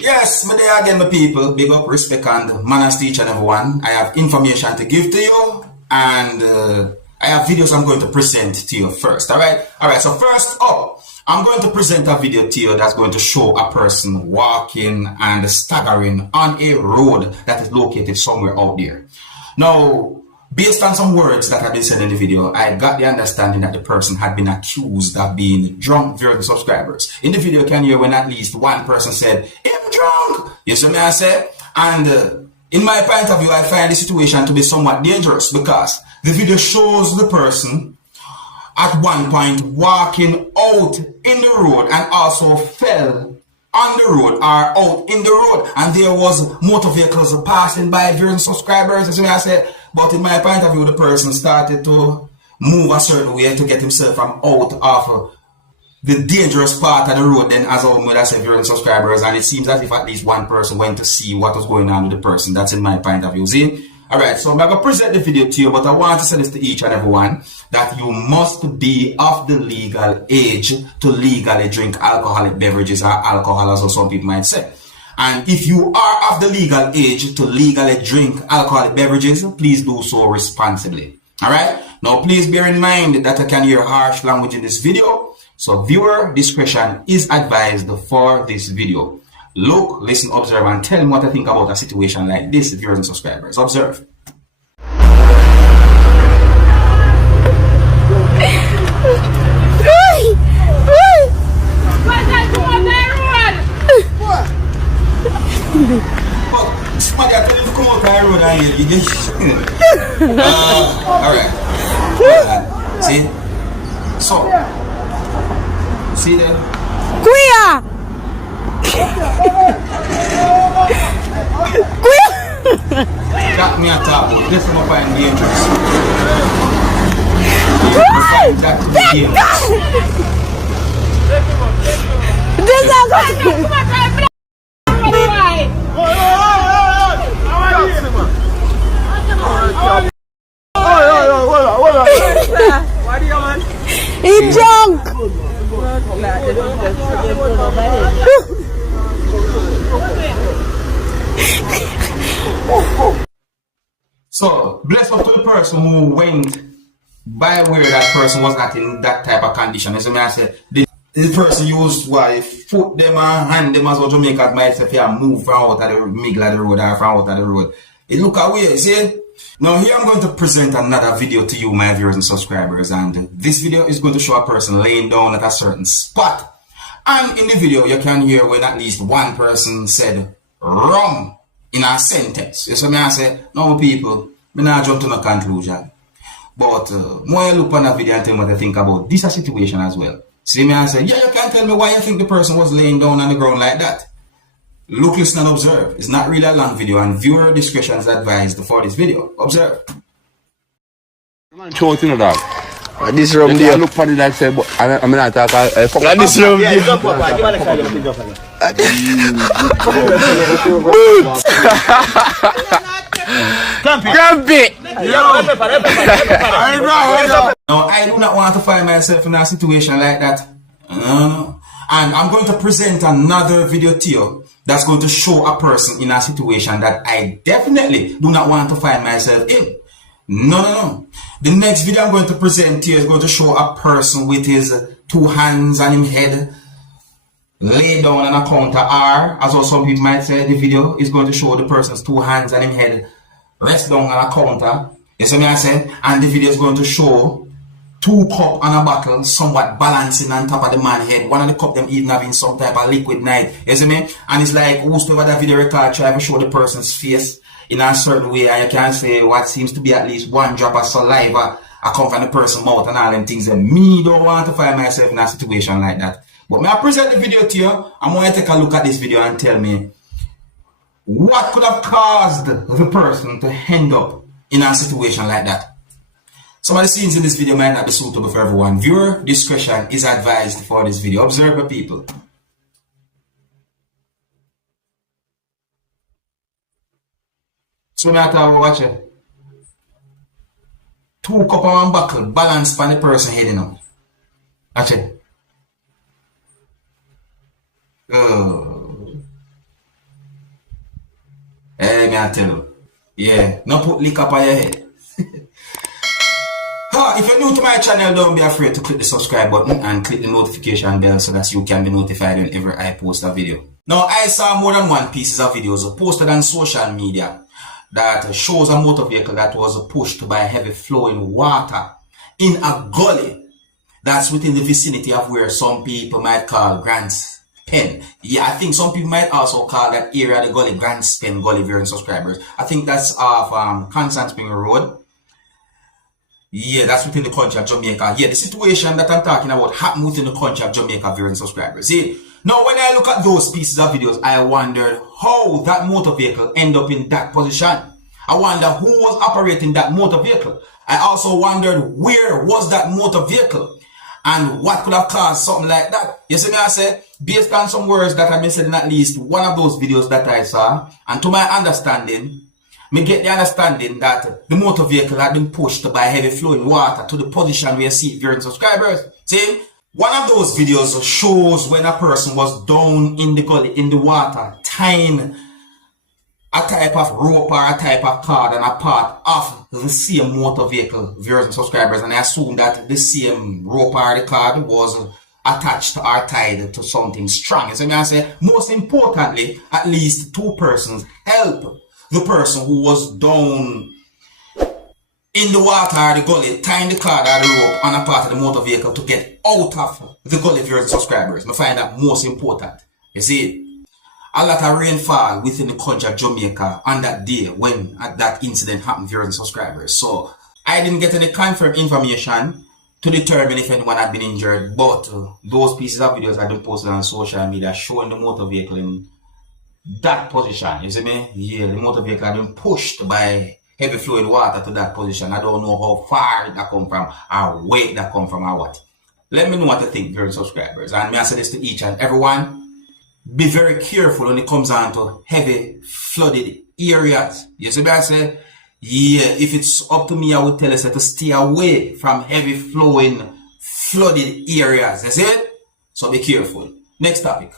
Yes, my day again, my people. Big up, respect, and manners to each and everyone. I have information to give to you, and I have videos I'm going to present to you first. Alright, so first up, I'm going to present a video to you that's going to show a person walking and staggering on a road that is located somewhere out there. Now, based on some words that have been said in the video, I got the understanding that the person had been accused of being drunk during the subscribers. In the video, you can hear when at least one person said, "I'm drunk." You see me, I said? And in my point of view, I find the situation to be somewhat dangerous because the video shows the person at one point walking out in the road and also fell on the road or out in the road, and there was motor vehicles passing by during subscribers. You see me, I said? But in my point of view, the person started to move a certain way to get himself from out of the dangerous part of the road then, as I said, during subscribers, and it seems as if at least one person went to see what was going on with the person. That's in my point of view. See? Alright, so I'm going to present the video to you, but I want to say this to each and everyone, that you must be of the legal age to legally drink alcoholic beverages or alcohol, as some people might say. And if you are of the legal age to legally drink alcoholic beverages, please do so responsibly. Alright? Now please bear in mind that I can hear harsh language in this video, so viewer discretion is advised for this video. Look, listen, observe, and tell me what I think about a situation like this, viewers and subscribers. Observe. Somebody I tell you to come out the road and you get alright. See? So see there? Queer! That me a talk about. This is not find dangerous. That to be He's drunk! So, bless up to the person who went by where that person was not in that type of condition. As I said, the person used what, foot them and hand them as well to make it myself here move from out of the middle of the road or from out of the road. It look away, see? Now here I'm going to present another video to you, my viewers and subscribers, and this video is going to show a person laying down at a certain spot. And in the video you can hear when at least one person said rum in a sentence. You see me, I say, no people, me not jump to no conclusion. But more look on that video and tell me what I think about this situation as well. See me, I say, yeah, you can tell me why you think the person was laying down on the ground like that. Look, listen, and observe. It's not really a long video, and viewer discretion is advised for this video. Observe. Show it in the dog. This room there. Look for the like say, but I mean I talk. This room there. Crampy. Now, I do not want to find myself in a situation like that. No. And I'm going to present another video to you that's going to show a person in a situation that I definitely do not want to find myself in. No. The next video I'm going to present to you is going to show a person with his two hands on his head, lay down on a counter, or as well some people might say, the video is going to show the person's two hands on his head, rest down on a counter. You see me, I said? And the video is going to show two cup and a bottle somewhat balancing on top of the man's head. One of the cup them even having some type of liquid night. You see me? And it's like whosoever that video record try to show the person's face in a certain way, and you can say what seems to be at least one drop of saliva I come from the person's mouth and all them things. And me don't want to find myself in a situation like that. But may I present the video to you. I'm going to take a look at this video and tell me what could have caused the person to end up in a situation like that. Some of the scenes in this video might not be suitable for everyone. Viewer discretion is advised for this video. Observe the people. So now I watch it. Two cup and one buckle balanced on the person heading up. Watch it. me I tell you. Yeah, no put lick up on your head. If you're new to my channel, don't be afraid to click the subscribe button and click the notification bell so that you can be notified whenever I post a video. Now, I saw more than one pieces of videos posted on social media that shows a motor vehicle that was pushed by heavy flowing water in a gully that's within the vicinity of where some people might call Grant's Pen. Yeah, I think some people might also call that area the gully Grant's Pen Gully, viewing subscribers. I think that's off Constant Spring Road. Yeah, that's within the country of Jamaica. Yeah, the situation that I'm talking about happened within the country of Jamaica, viewing subscribers. See, now when I look at those pieces of videos, I wondered how that motor vehicle ended up in that position. I wonder who was operating that motor vehicle. I also wondered where was that motor vehicle and what could have caused something like that. You see me, I said, based on some words that I've been said in at least one of those videos that I saw, and to my understanding, me get the understanding that the motor vehicle had been pushed by heavy flowing water to the position where you see it, viewing subscribers. See, one of those videos shows when a person was down in the gully, in the water, tying a type of rope or a type of cord and a part of the same motor vehicle, viewers and subscribers, and I assume that the same rope or the cord was attached or tied to something strong. So I say, most importantly, at least two persons help the person who was down in the water or the gully, tying the cord or the rope on a part of the motor vehicle to get out of the gully, viewers and subscribers. I find that most important. You see, a lot of rainfall within the country of Jamaica on that day when that incident happened, viewers and subscribers. So I didn't get any confirmed information to determine if anyone had been injured, but those pieces of videos have been posted on social media showing the motor vehicle in that position. You see me? Yeah, the motor vehicle had been pushed by heavy fluid water to that position. I don't know how far that come from, or where that come from, or what. Let me know what you think, viewers and subscribers. And may I say this to each and everyone. Be very careful when it comes on to heavy flooded areas. You see what I say? Yeah, if it's up to me, I would tell us to stay away from heavy flowing flooded areas. You see it? So be careful. Next topic.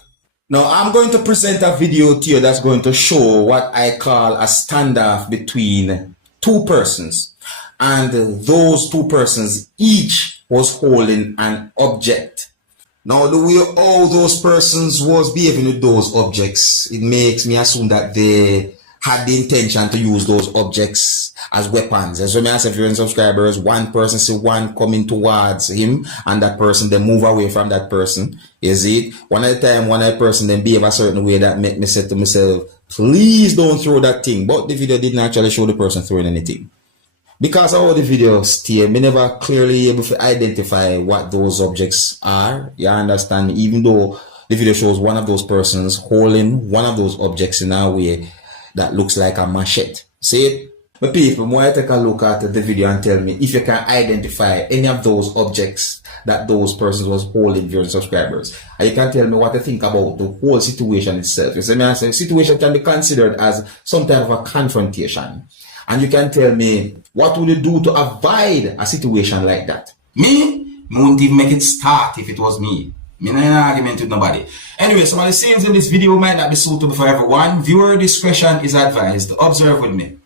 Now I'm going to present a video to you that's going to show what I call a standoff between two persons. And those two persons each was holding an object. Now, the way all those persons was behaving with those objects, it makes me assume that they had the intention to use those objects as weapons. As well as if you're in subscribers, one person see one coming towards him, and that person then move away from that person. Is it? One at a time, one at a person then behave a certain way that make me say to myself, please don't throw that thing. But the video didn't actually show the person throwing anything. Because all the videos stay, me never clearly able to identify what those objects are. You understand me? Even though the video shows one of those persons holding one of those objects in a way that looks like a machete. See it? But people, when I take a look at the video and tell me if you can identify any of those objects that those persons was holding, viewers and subscribers. And you can tell me what you think about the whole situation itself. You see me? I say situation can be considered as some type of a confrontation. And you can tell me, what would you do to avoid a situation like that? Me wouldn't even make it start if it was me. Me not in an argument with nobody. Anyway, some of the scenes in this video might not be suitable for everyone. Viewer discretion is advised. Observe with me.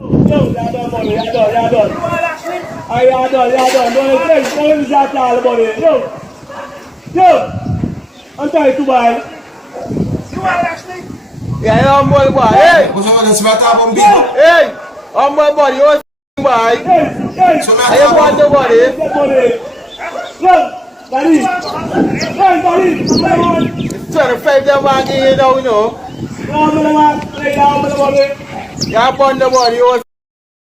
Yo, you're done, buddy. You're done. You're done. You're done. You're done. Don't start all buddy. Yo, I'm trying to buy. You are actually. Yeah, I'm boy, boy. Hey, What's wrong with this matter? hey, I'm my body. You're boy. Hey, I am want the body. Yo, buddy. 25 them back here now, you know. You're born the body. You're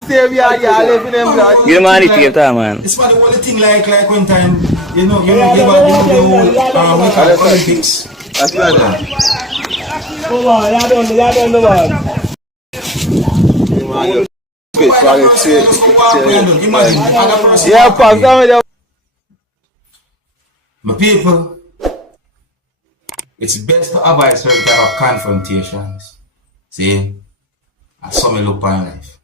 save your life in them blood. You man it here, man. It's for the only thing like one time, you know the whole Olympics. That's right. Come on, you're done the one. Yeah, pass down with My people, it's best to avoid certain type of confrontations. See? That's how me look on life.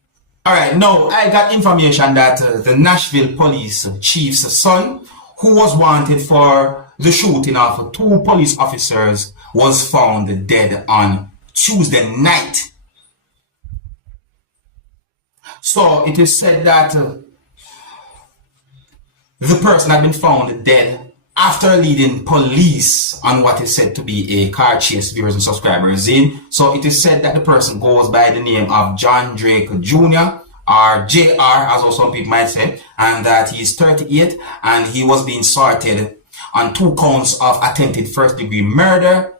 Alright, now I got information that the Nashville police chief's son, who was wanted for the shooting of two police officers, was found dead on Tuesday night. So it is said that the person had been found dead after leading police on what is said to be a car chase, viewers and subscribers in. So it is said that the person goes by the name of John Drake Jr. or JR, as also some people might say, and that he is 38 and he was being sorted on 2 counts of attempted first-degree murder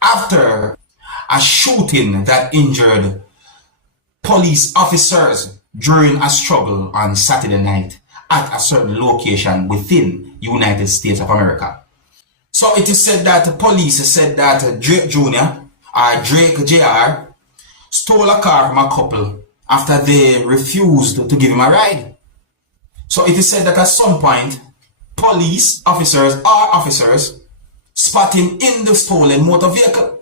after a shooting that injured police officers during a struggle on Saturday night at a certain location within United States of America. So it is said that the police said that Drake Jr. or Drake JR stole a car from a couple after they refused to give him a ride. So it is said that at some point, police officers or officers spot him in the stolen motor vehicle,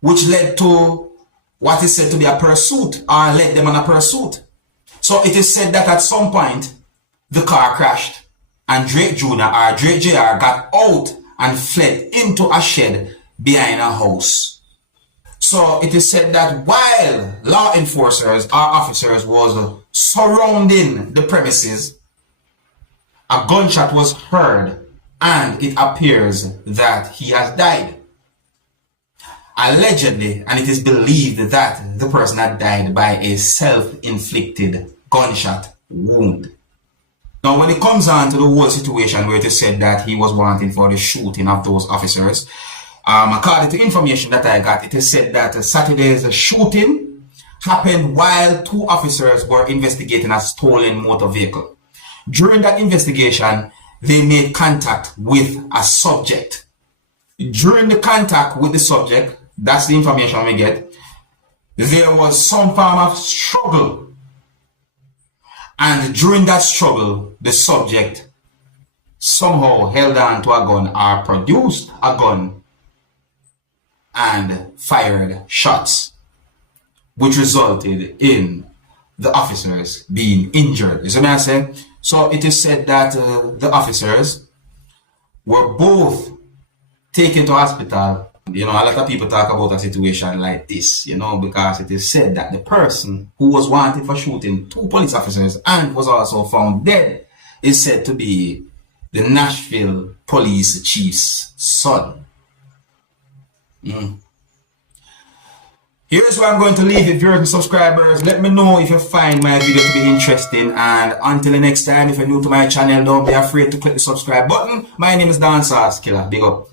which led to what is said to be a pursuit or led them on a pursuit. So it is said that at some point, the car crashed and Drake Jr. or Drake JR got out and fled into a shed behind a house. So it is said that while law enforcers or officers was surrounding the premises, a gunshot was heard and it appears that he has died. Allegedly, and it is believed that the person had died by a self-inflicted gunshot wound. Now, when it comes on to the whole situation where it is said that he was wanting for the shooting of those officers, according to information that I got, it is said that Saturday's shooting happened while 2 officers were investigating a stolen motor vehicle. During that investigation, they made contact with a subject. During the contact with the subject, that's the information we get, there was some form of struggle. And during that struggle, the subject somehow held on to a gun or produced a gun and fired shots, which resulted in the officers being injured. You see what I say? So it is said that the officers were both taken to hospital. You know, a lot of people talk about a situation like this, you know, because it is said that the person who was wanted for shooting 2 police officers and was also found dead is said to be the Nashville police chief's son. Here's where I'm going to leave it, viewers and subscribers. Let me know if you find my video to be interesting, and until the next time, if you're new to my channel, don't be afraid to click the subscribe button. My name is Dancehall Skilla. Big up.